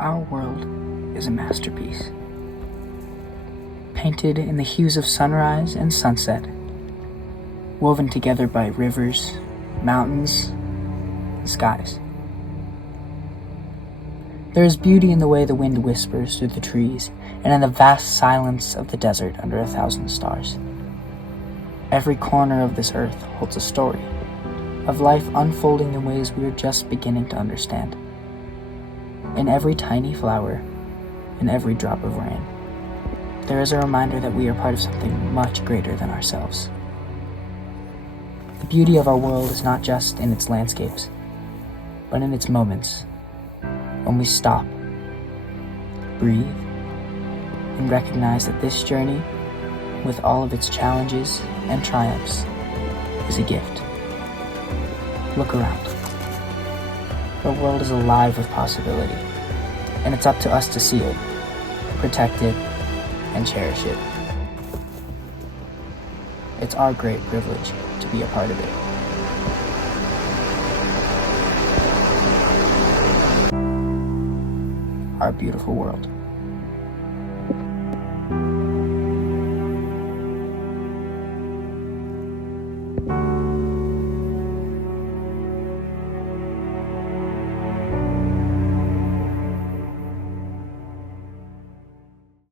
Our world is a masterpiece, painted in the hues of sunrise and sunset, woven together by rivers, mountains, and skies. There is beauty in the way the wind whispers through the trees and in the vast silence of the desert under 1,000 stars. Every corner of this earth holds a story of life unfolding in ways we are just beginning to understand. In every tiny flower, in every drop of rain, there is a reminder that we are part of something much greater than ourselves. The beauty of our world is not just in its landscapes, but in its moments, when we stop, breathe, and recognize that this journey, with all of its challenges and triumphs, is a gift. Look around. The world is alive with possibility, and it's up to us to see it, protect it, and cherish it. It's our great privilege to be a part of it. Our beautiful world.